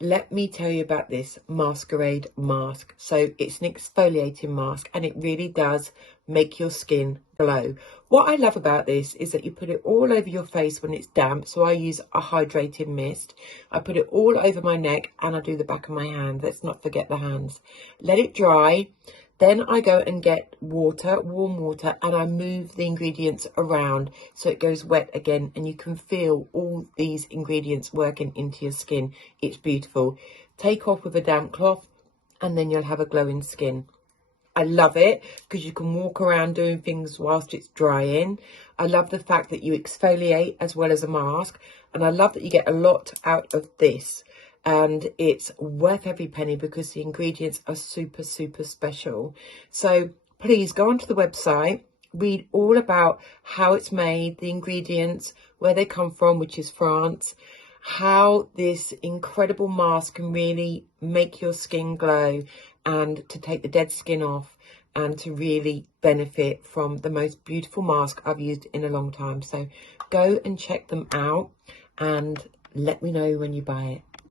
let me tell you about this Maskerade mask. So it's an exfoliating mask and it really does make your skin glow. What I love about this is that you put it all over your face when it's damp. So I use a hydrating mist. I put it all over my neck and I do the back of my hand. Let's not forget the hands. Let it dry. Then I go and get water, warm water, and I move the ingredients around so it goes wet again and you can feel all these ingredients working into your skin. It's beautiful. Take off with a damp cloth and then you'll have a glowing skin. I love it because you can walk around doing things whilst it's drying. I love the fact that you exfoliate as well as a mask. And I love that you get a lot out of this. And it's worth every penny because the ingredients are super, super special. So please go onto the website, read all about how it's made, the ingredients, where they come from, which is France, how this incredible mask can really make your skin glow and to take the dead skin off and to really benefit from the most beautiful mask I've used in a long time. So go and check them out and let me know when you buy it.